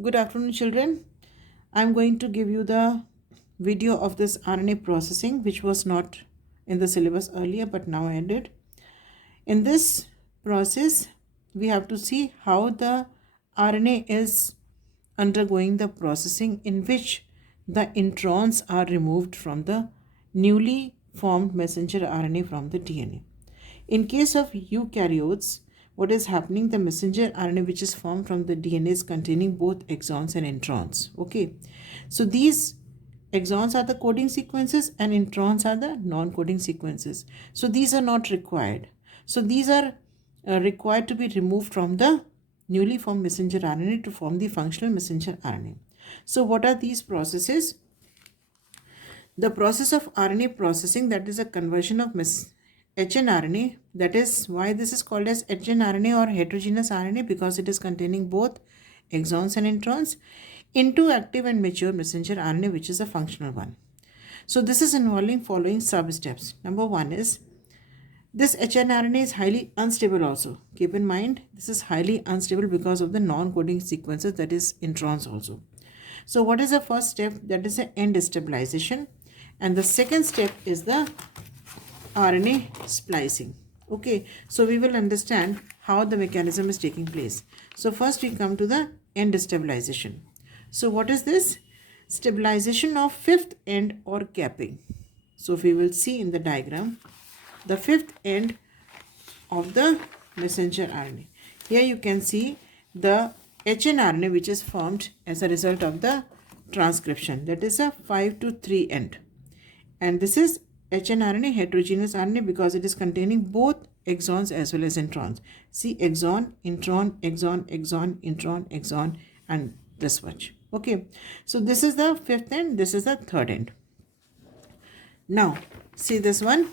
Good afternoon, children. I'm going to give you the video of this RNA processing, which was not in the syllabus earlier, but now I did. In this process, we have to see how the RNA is undergoing the processing in which the introns are removed from the newly formed messenger RNA from the DNA. In case of eukaryotes, what is happening? The messenger RNA which is formed from the DNA is containing both exons and introns. Okay, so these exons are the coding sequences and introns are the non-coding sequences. So these are not required. So these are required to be removed from the newly formed messenger RNA to form the functional messenger RNA. So what are these processes? The process of RNA processing, that is a conversion of hnRNA, that is why this is called as hnRNA or heterogeneous RNA, because it is containing both exons and introns, into active and mature messenger RNA, which is a functional one. So this is involving following sub-steps. Number one is this hnRNA is highly unstable also. Keep in mind, this is highly unstable because of the non-coding sequences, that is introns also. So what is the first step? That is the end stabilization. And the second step is the RNA splicing. Okay, so we will understand how the mechanism is taking place. So first we come to the end stabilization. So what is this? Stabilization of fifth end or capping. So we will see in the diagram the fifth end of the messenger RNA. Here you can see the hnRNA which is formed as a result of the transcription, that is a 5 to 3 end. And this is hnRNA, heterogeneous RNA, because it is containing both exons as well as introns. See, exon, intron, exon, exon, intron, exon, and this much. Okay, so this is the fifth end, this is the third end. Now see this one.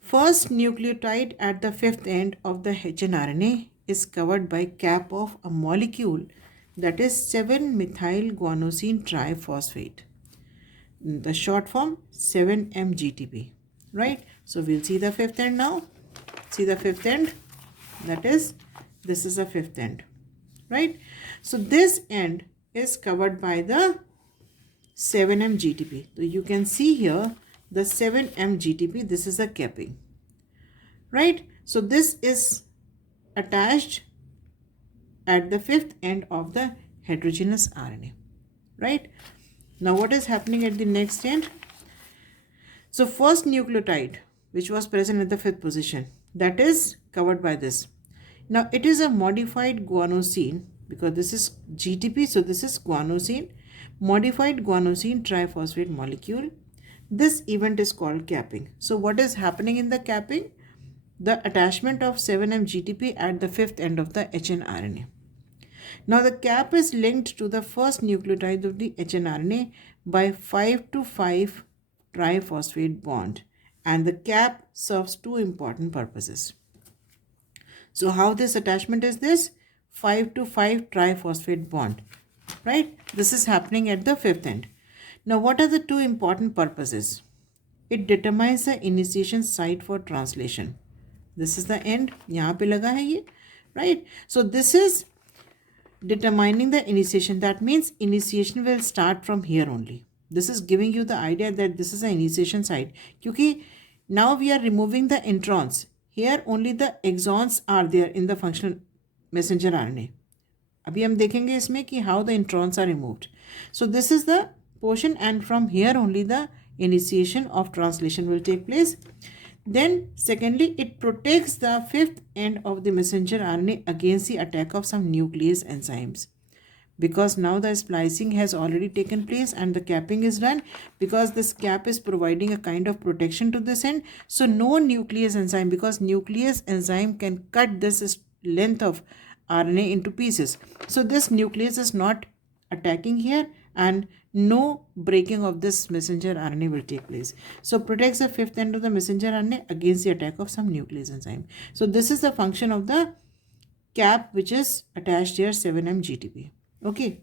First nucleotide at the fifth end of the hnRNA is covered by cap of a molecule, that is 7-methylguanosine triphosphate. The short form 7-MGTP, right? So we'll see the fifth end now. See the fifth end, that is, this is a fifth end, right? So this end is covered by the 7-MGTP. So you can see here the 7-MGTP, this is a capping, right? So this is attached at the fifth end of the heterogeneous RNA, right? Now what is happening at the next end? So first nucleotide which was present at the fifth position, that is covered by this. Now it is a modified guanosine, because this is GTP, so this is guanosine, modified guanosine triphosphate molecule. This event is called capping. So what is happening in the capping? The attachment of 7-MGTP at the fifth end of the hnRNA. Now the cap is linked to the first nucleotide of the hnRNA by 5 to 5 triphosphate bond, and the cap serves two important purposes. So how this attachment is this? 5 to 5 triphosphate bond, right? This is happening at the fifth end. Now what are the two important purposes? It determines the initiation site for translation. This is the end, yahan pe laga hai ye, right? So this is determining the initiation. That means initiation will start from here only. This is giving you the idea that this is an initiation site, because now we are removing the introns. Here only the exons are there in the functional messenger RNA. अभी हम देखेंगे इसमें कि how the introns are removed. So this is the portion, and from here only the initiation of translation will take place. Then secondly, it protects the fifth end of the messenger RNA against the attack of some nuclease enzymes, because now the splicing has already taken place and the capping is done. Because this cap is providing a kind of protection to this end, so no nuclease enzyme, because nuclease enzyme can cut this length of RNA into pieces. So this nuclease is not attacking here, and no breaking of this messenger RNA will take place. So protects the fifth end of the messenger RNA against the attack of some nuclease enzyme. So this is the function of the cap which is attached here, 7-MGTP. Okay.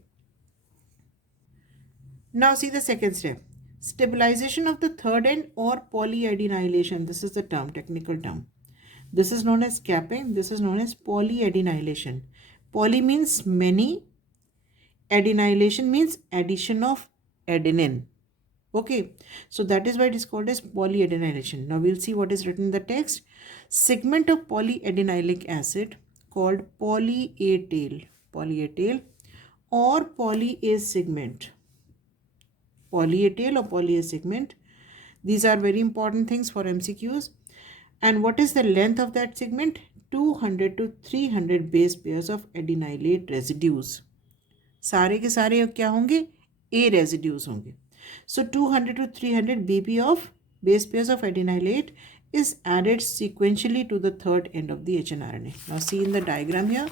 Now see the second step. Stabilization of the third end or polyadenylation. This is the term, technical term. This is known as capping. This is known as polyadenylation. Poly means many, Adenylation means addition of adenine. Okay, so that is why it is called as polyadenylation. Now we'll see what is written in the text. Segment of polyadenylic acid called polyatal or polyase segment. Polyatal or polyase segment. These are very important things for MCQs. And what is the length of that segment? 200 to 300 base pairs of adenylate residues. सारे के सारे क्या होंगे? A residues होंगे. So 200 to 300 BP of base pairs of adenylate is added sequentially to the third end of the hnRNA. Now see in the diagram here.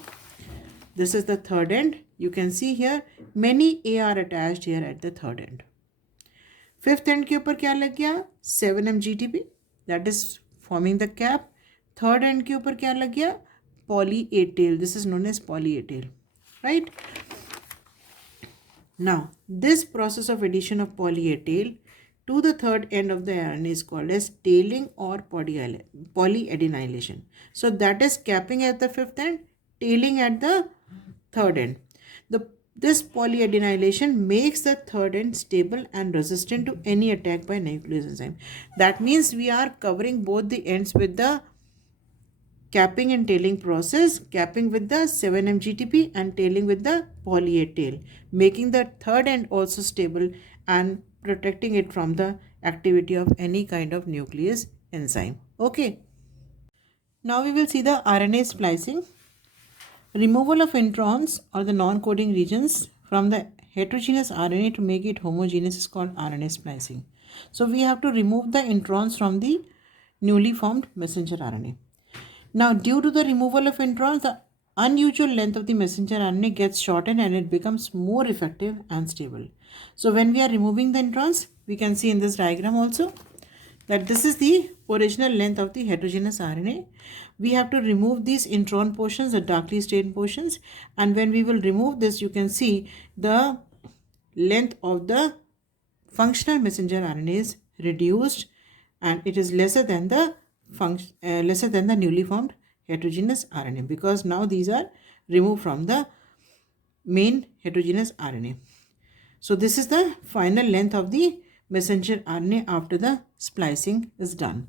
This is the third end. You can see here many A are attached here at the third end. Fifth end के ऊपर क्या लग गया? 7 mgtp. That is forming the cap. Third end के ऊपर क्या लग गया? Polyatal. This is known as polyatal. Right? Now, this process of addition of polyatal to the third end of the RNA is called as tailing or polyadenylation. So that is capping at the fifth end, tailing at the third end. This polyadenylation makes the third end stable and resistant to any attack by nuclease enzyme. That means we are covering both the ends with the capping and tailing process, capping with the 7 mgtp and tailing with the polyatal, making the third end also stable and protecting it from the activity of any kind of nuclease enzyme. Okay. Now we will see the RNA splicing. Removal of introns or the non-coding regions from the heterogeneous RNA to make it homogeneous is called RNA splicing. So we have to remove the introns from the newly formed messenger RNA. Now, due to the removal of introns, the unusual length of the messenger RNA gets shortened and it becomes more effective and stable. So, when we are removing the introns, we can see in this diagram also that this is the original length of the heterogeneous RNA. We have to remove these intron portions, the darkly stained portions, and when we will remove this, you can see the length of the functional messenger RNA is reduced and it is lesser than the newly formed heterogeneous RNA, because now these are removed from the main heterogeneous RNA. So this is the final length of the messenger RNA after the splicing is done.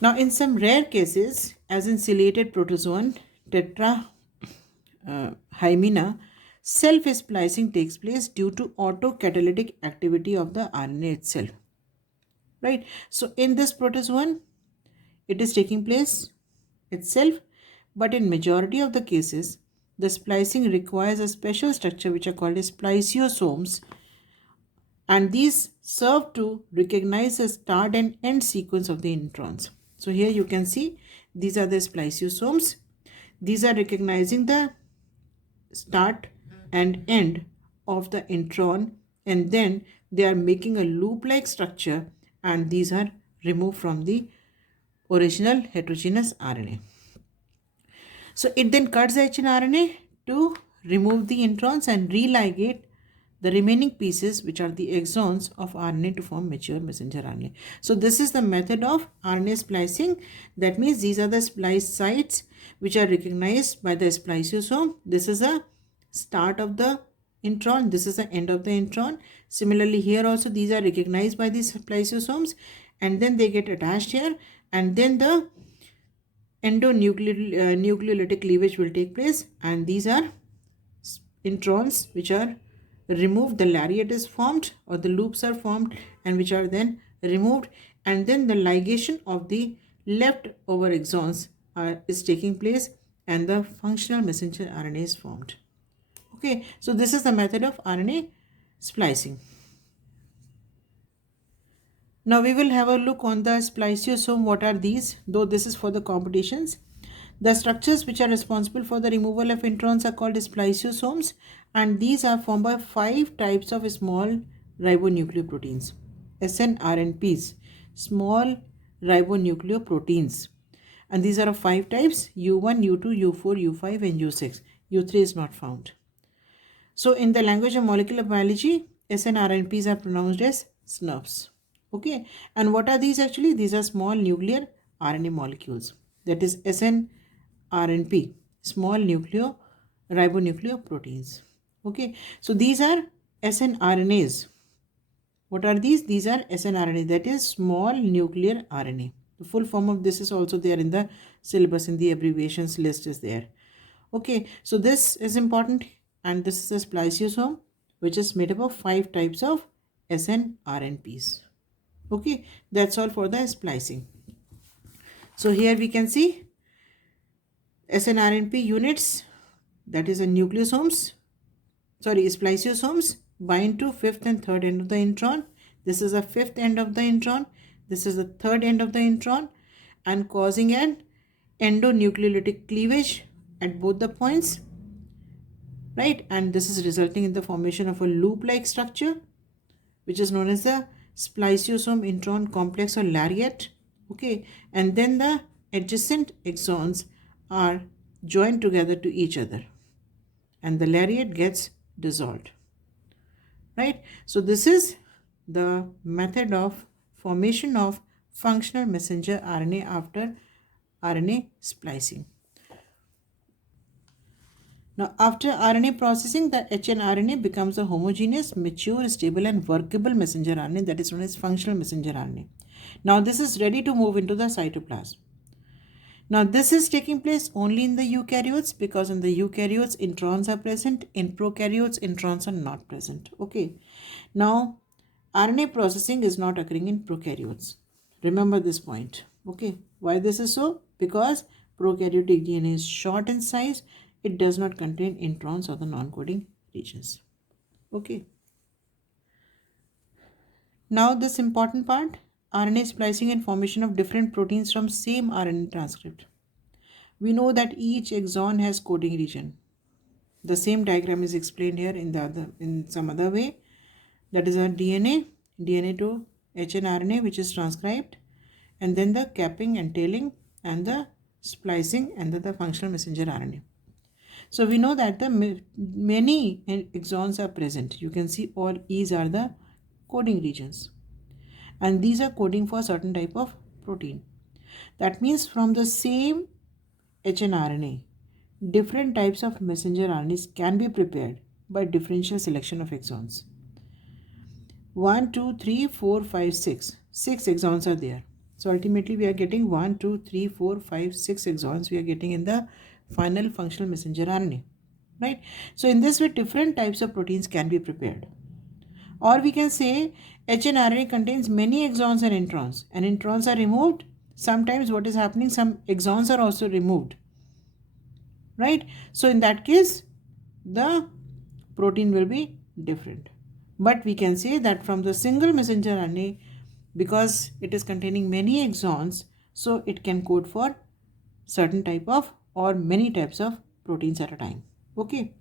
Now in some rare cases, as in ciliated protozoan tetrahymena, self-splicing takes place due to autocatalytic activity of the RNA itself. Right? So in this protozoan, it is taking place itself, but in majority of the cases, the splicing requires a special structure which are called as spliceosomes, and these serve to recognize the start and end sequence of the introns. So here you can see these are the spliceosomes. These are recognizing the start and end of the intron, and then they are making a loop-like structure, and these are removed from the original heterogeneous RNA. So it then cuts the hnRNA to remove the introns and religate the remaining pieces, which are the exons of RNA, to form mature messenger RNA. So this is the method of RNA splicing. That means these are the splice sites which are recognized by the spliceosome. This is a start of the intron. This is the end of the intron. Similarly, here also these are recognized by these spliceosomes, and then they get attached here, and then the endonucleolytic cleavage will take place, and these are introns which are removed. The lariat is formed or the loops are formed and which are then removed, and then the ligation of the leftover exons is taking place and the functional messenger RNA is formed. Okay, so this is the method of RNA splicing. Now we will have a look on the spliceosome. What are these? Though this is for the competitions. The structures which are responsible for the removal of introns are called spliceosomes, and these are formed by 5 types of small ribonucleoproteins, SNRNPs, small ribonucleoproteins. And these are of 5 types: U1, U2, U4, U5 and U6. U3 is not found. So in the language of molecular biology, SNRNPs are pronounced as SNRPs. Okay, and what are these actually? These are small nuclear RNA molecules. That is SNRNP, small ribonucleoproteins. Okay, so these are snRNAs. What are these? These are snRNA, that is small nuclear RNA. The full form of this is also there in the syllabus, in the abbreviations list is there. Okay, so this is important, and this is a spliceosome, which is made up of 5 types of snRNPs. Okay, that's all for the splicing. So here we can see snRNP units, that is a spliceosomes bind to fifth and third end of the intron. This is a fifth end of the intron. This is the third end of the intron, and causing an endonucleolytic cleavage at both the points, right? And this is resulting in the formation of a loop-like structure, which is known as the spliceosome intron complex or lariat. Okay, and then the adjacent exons are joined together to each other, and the lariat gets dissolved, right? So this is the method of formation of functional messenger RNA after RNA splicing. Now, after RNA processing, the hnRNA becomes a homogeneous, mature, stable, and workable messenger RNA, that is known as functional messenger RNA. Now, this is ready to move into the cytoplasm. Now, this is taking place only in the eukaryotes, because in the eukaryotes, introns are present. In prokaryotes, introns are not present. Okay. Now, RNA processing is not occurring in prokaryotes. Remember this point. Okay. Why this is so? Because prokaryotic DNA is short in size. It does not contain introns or the non-coding regions. Okay. Now this important part, RNA splicing and formation of different proteins from same RNA transcript. We know that each exon has coding region. The same diagram is explained here in some other way. That is our DNA to hnRNA, which is transcribed, and then the capping and tailing, and the splicing, and then the functional messenger RNA. So we know that the many exons are present. You can see all E's are the coding regions, and these are coding for a certain type of protein. That means from the same hnRNA, different types of messenger RNAs can be prepared by differential selection of exons. 1, 2, 3, 4, 5, 6. 6 exons are there. So ultimately we are getting 1, 2, 3, 4, 5, 6 exons we are getting in the final functional messenger RNA. Right? So in this way, different types of proteins can be prepared. Or we can say hnRNA contains many exons and introns, and introns are removed. Sometimes what is happening, some exons are also removed. Right? So in that case, the protein will be different. But we can say that from the single messenger RNA, because it is containing many exons, so it can code for certain type of or many types of proteins at a time. Okay.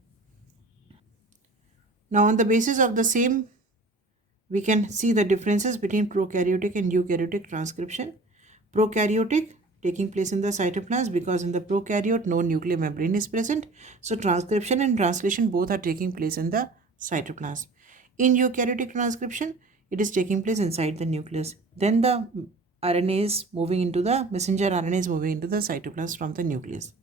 Now on the basis of the same, we can see the differences between prokaryotic and eukaryotic transcription. Prokaryotic taking place in the cytoplasm, because in the prokaryote no nuclear membrane is present. So transcription and translation both are taking place in the cytoplasm. In eukaryotic transcription, it is taking place inside the nucleus. Then the RNA is moving into the messenger RNA is moving into the cytoplasm from the nucleus.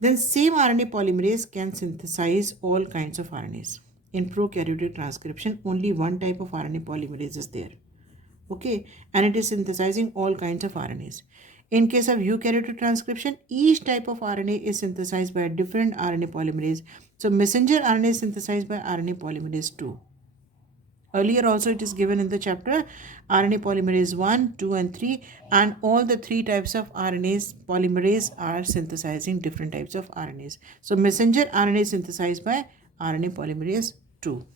Then same RNA polymerase can synthesize all kinds of RNAs. In prokaryotic transcription, only one type of RNA polymerase is there. Okay, and it is synthesizing all kinds of RNAs. In case of eukaryotic transcription, each type of RNA is synthesized by a different RNA polymerase. So messenger RNA is synthesized by RNA polymerase 2. Earlier also it is given in the chapter RNA polymerase 1, 2 and 3, and all the 3 types of RNAs polymerase are synthesizing different types of RNAs. So messenger RNA is synthesized by RNA polymerase 2.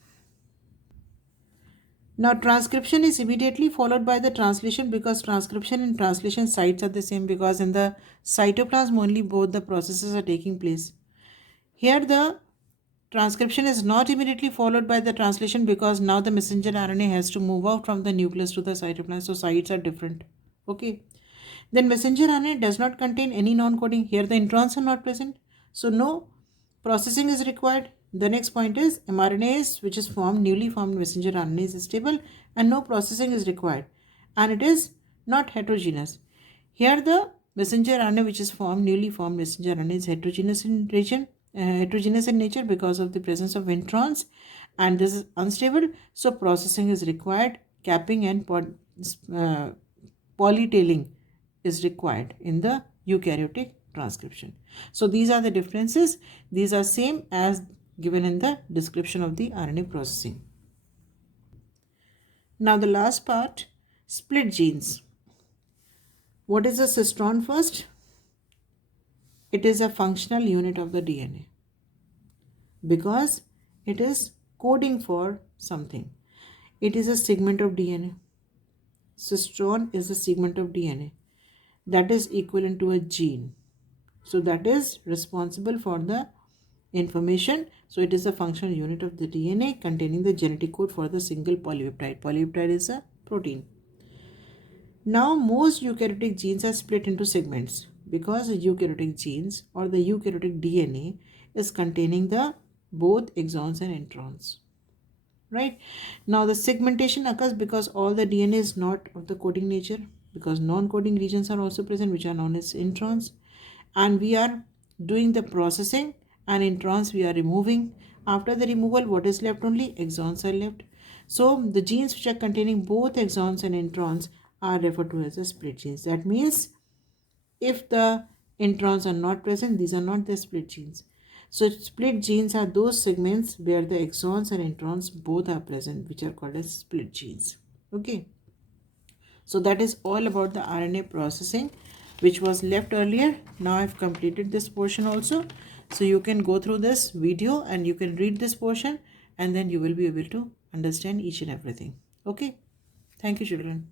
Now transcription is immediately followed by the translation, because transcription and translation sites are the same, because in the cytoplasm only both the processes are taking place. Here the transcription is not immediately followed by the translation, because now the messenger RNA has to move out from the nucleus to the cytoplasm, so sites are different. Okay. Then messenger RNA does not contain any non-coding. Here the introns are not present, so no processing is required. The next point is mRNAs, which is newly formed messenger RNA is stable and no processing is required, and it is not heterogeneous. Here the messenger RNA which is newly formed messenger RNA is heterogeneous in region, heterogeneous in nature because of the presence of introns, and this is unstable, so processing is required. Capping and polytailing is required in the eukaryotic transcription. So these are the differences. These are same as given in the description of the RNA processing. Now the last part, split genes. What is a cistron first? It is a functional unit of the DNA because it is coding for something. It is a segment of DNA. Cistron is a segment of DNA that is equivalent to a gene. So that is responsible for the information. So it is a functional unit of the DNA containing the genetic code for the single polypeptide. Polypeptide is a protein. Now most eukaryotic genes are split into segments because the eukaryotic genes or the eukaryotic DNA is containing the both exons and introns. Right? Now the segmentation occurs because all the DNA is not of the coding nature, because non-coding regions are also present which are known as introns, and we are doing the processing and introns we are removing. After the removal, what is left? Only exons are left. So the genes which are containing both exons and introns are referred to as the split genes. That means if the introns are not present, these are not the split genes. So split genes are those segments where the exons and introns both are present, which are called as split genes. Okay. So that is all about the RNA processing, which was left earlier. Now I've completed this portion also. So you can go through this video and you can read this portion, and then you will be able to understand each and everything. Okay. Thank you, children.